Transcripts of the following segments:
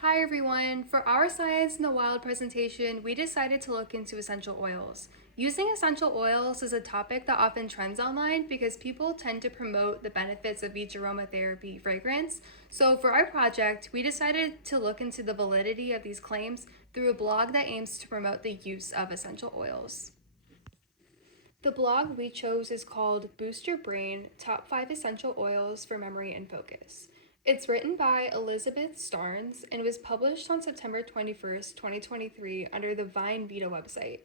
Hi everyone! For our Science in the Wild presentation, we decided to look into essential oils. Using essential oils is a topic that often trends online because people tend to promote the benefits of each aromatherapy fragrance. So for our project, we decided to look into the validity of these claims through a blog that aims to promote the use of essential oils. The blog we chose is called Boost Your Brain Top 5 Essential Oils for Memory and Focus. It's written by Elizabeth Starnes and was published on September 21st, 2023, under the Vine Vita website.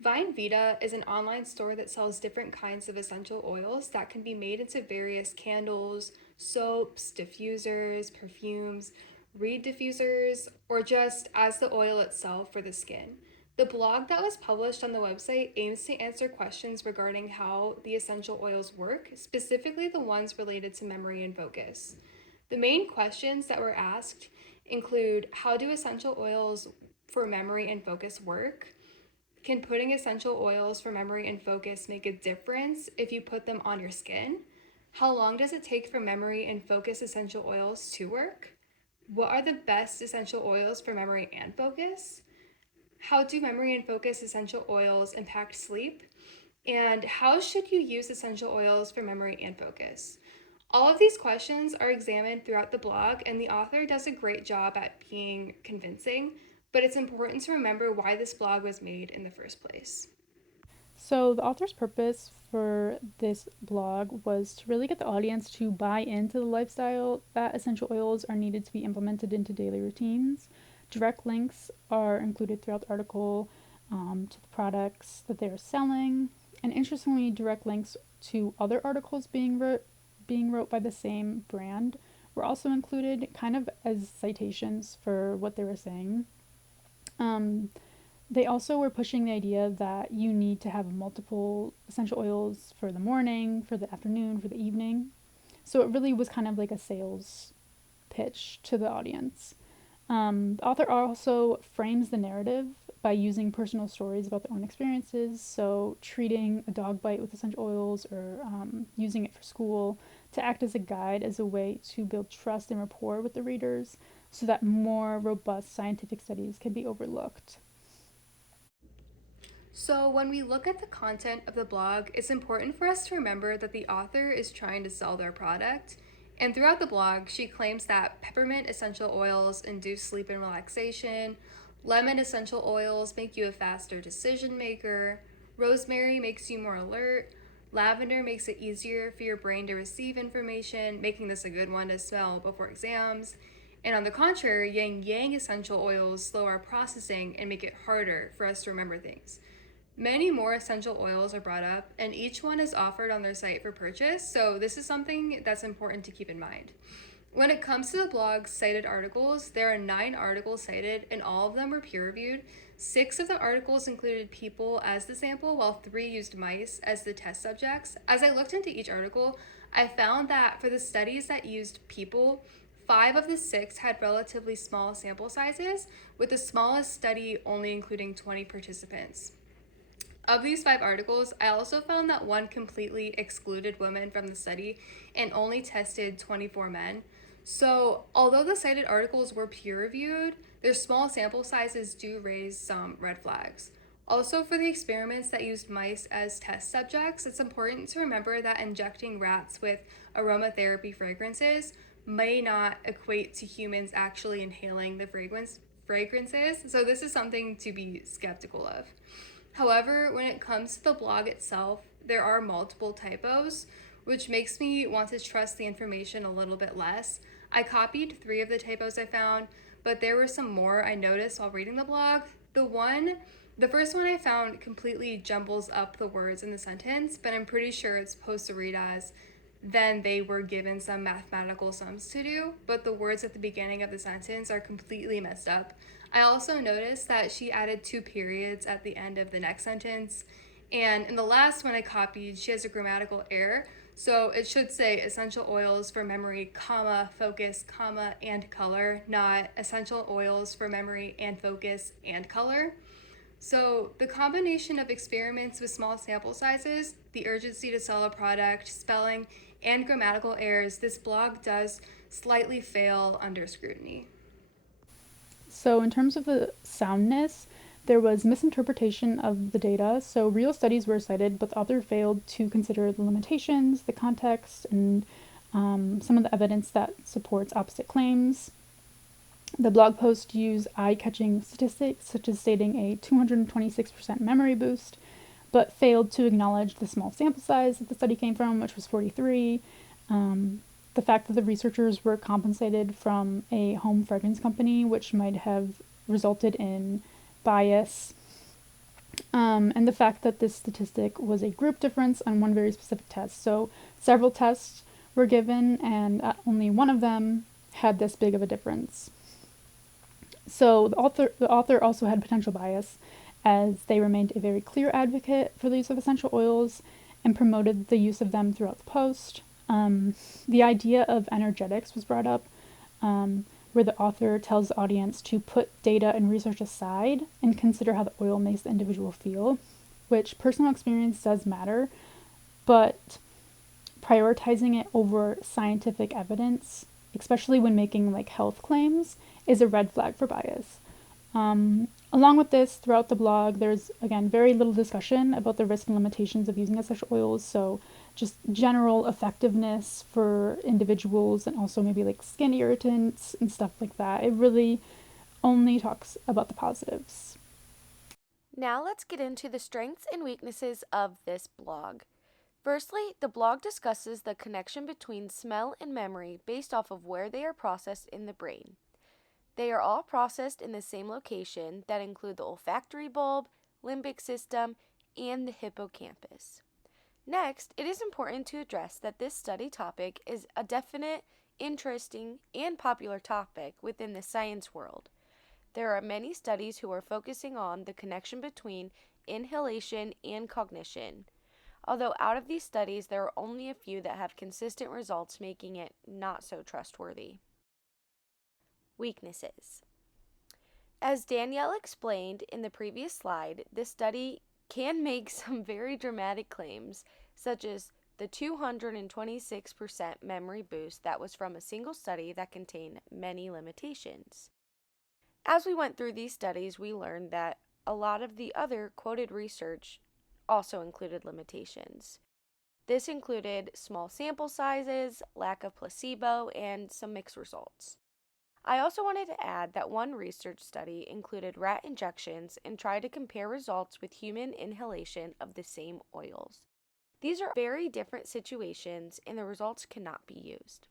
Vine Vita is an online store that sells different kinds of essential oils that can be made into various candles, soaps, diffusers, perfumes, reed diffusers, or just as the oil itself for the skin. The blog that was published on the website aims to answer questions regarding how the essential oils work, specifically the ones related to memory and focus. The main questions that were asked include: how do essential oils for memory and focus work? Can putting essential oils for memory and focus make a difference if you put them on your skin? How long does it take for memory and focus essential oils to work? What are the best essential oils for memory and focus? How do memory and focus essential oils impact sleep? And how should you use essential oils for memory and focus? All of these questions are examined throughout the blog, and the author does a great job at being convincing, but it's important to remember why this blog was made in the first place. So, the author's purpose for this blog was to really get the audience to buy into the lifestyle that essential oils are needed to be implemented into daily routines. Direct links are included throughout the article to the products that they are selling, and interestingly, direct links to other articles being wrote by the same brand were also included, kind of as citations for what they were saying. Um, they also were pushing the idea that you need to have multiple essential oils for the morning, for the afternoon, for the evening. So it really was kind of like a sales pitch to the audience. The author also frames the narrative by using personal stories about their own experiences. So, treating a dog bite with essential oils or using it for school to act as a guide, as a way to build trust and rapport with the readers so that more robust scientific studies can be overlooked. So, when we look at the content of the blog, it's important for us to remember that the author is trying to sell their product. And throughout the blog, she claims that peppermint essential oils induce sleep and relaxation, lemon essential oils make you a faster decision maker, rosemary makes you more alert, lavender makes it easier for your brain to receive information, making this a good one to smell before exams. And on the contrary, yang yang essential oils slow our processing and make it harder for us to remember things. Many more essential oils are brought up, and each one is offered on their site for purchase, so this is something that's important to keep in mind. When it comes to the blog's cited articles, there are 9 articles cited, and all of them were peer reviewed. 6 of the articles included people as the sample, while 3 used mice as the test subjects. As I looked into each article, I found that for the studies that used people, 5 of the 6 had relatively small sample sizes, with the smallest study only including 20 participants. Of these 5 articles, I also found that one completely excluded women from the study and only tested 24 men. So, although the cited articles were peer reviewed, their small sample sizes do raise some red flags. Also, for the experiments that used mice as test subjects, it's important to remember that injecting rats with aromatherapy fragrances may not equate to humans actually inhaling the fragrances. So, this is something to be skeptical of. However, when it comes to the blog itself, there are multiple typos, which makes me want to trust the information a little bit less. I copied 3 of the typos I found, but there were some more I noticed while reading the blog. The first one I found completely jumbles up the words in the sentence, but I'm pretty sure it's supposed to read as: then they were given some mathematical sums to do, but the words at the beginning of the sentence are completely messed up. I also noticed that she added 2 periods at the end of the next sentence, and in the last one I copied, she has a grammatical error. So it should say essential oils for memory, comma, focus, comma, and color, not essential oils for memory and focus and color. So, the combination of experiments with small sample sizes, the urgency to sell a product, spelling, and grammatical errors, this blog does slightly fail under scrutiny. So, in terms of the soundness, there was misinterpretation of the data. So, real studies were cited, but the author failed to consider the limitations, the context, and some of the evidence that supports opposite claims. The blog post used eye-catching statistics, such as stating a 226% memory boost, but failed to acknowledge the small sample size that the study came from, which was 43. The fact that the researchers were compensated from a home fragrance company, which might have resulted in bias, and the fact that this statistic was a group difference on one very specific test. So several tests were given, and only one of them had this big of a difference. So the author also had potential bias, as they remained a very clear advocate for the use of essential oils and promoted the use of them throughout the post. The idea of energetics was brought up, where the author tells the audience to put data and research aside and consider how the oil makes the individual feel, which personal experience does matter, but prioritizing it over scientific evidence, especially when making like health claims, is a red flag for bias. Along with this, throughout the blog, there's again very little discussion about the risks and limitations of using essential oils. So, just general effectiveness for individuals and also maybe like skin irritants and stuff like that. It really only talks about the positives. Now let's get into the strengths and weaknesses of this blog. Firstly, the blog discusses the connection between smell and memory based off of where they are processed in the brain. They are all processed in the same location that include the olfactory bulb, limbic system, and the hippocampus. Next, it is important to address that this study topic is a definite, interesting, and popular topic within the science world. There are many studies who are focusing on the connection between inhalation and cognition. Although out of these studies, there are only a few that have consistent results, making it not so trustworthy. Weaknesses. As Danielle explained in the previous slide, this study can make some very dramatic claims, such as the 226% memory boost that was from a single study that contained many limitations. As we went through these studies, we learned that a lot of the other quoted research also included limitations. This included small sample sizes, lack of placebo, and some mixed results. I also wanted to add that one research study included rat injections and tried to compare results with human inhalation of the same oils. These are very different situations, and the results cannot be used.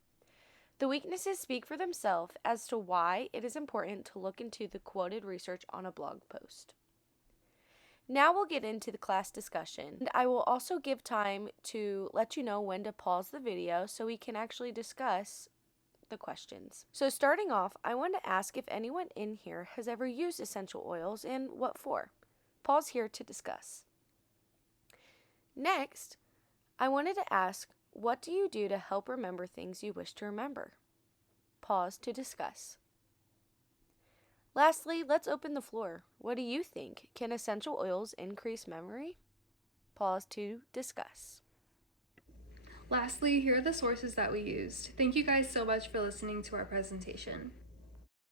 The weaknesses speak for themselves as to why it is important to look into the quoted research on a blog post. Now we'll get into the class discussion, and I will also give time to let you know when to pause the video so we can actually discuss the questions. So starting off, I want to ask if anyone in here has ever used essential oils and what for. Pause here to discuss. Next, I wanted to ask, what do you do to help remember things you wish to remember? Pause to discuss. Lastly, let's open the floor. What do you think? Can essential oils increase memory? Pause to discuss. Lastly, here are the sources that we used. Thank you guys so much for listening to our presentation.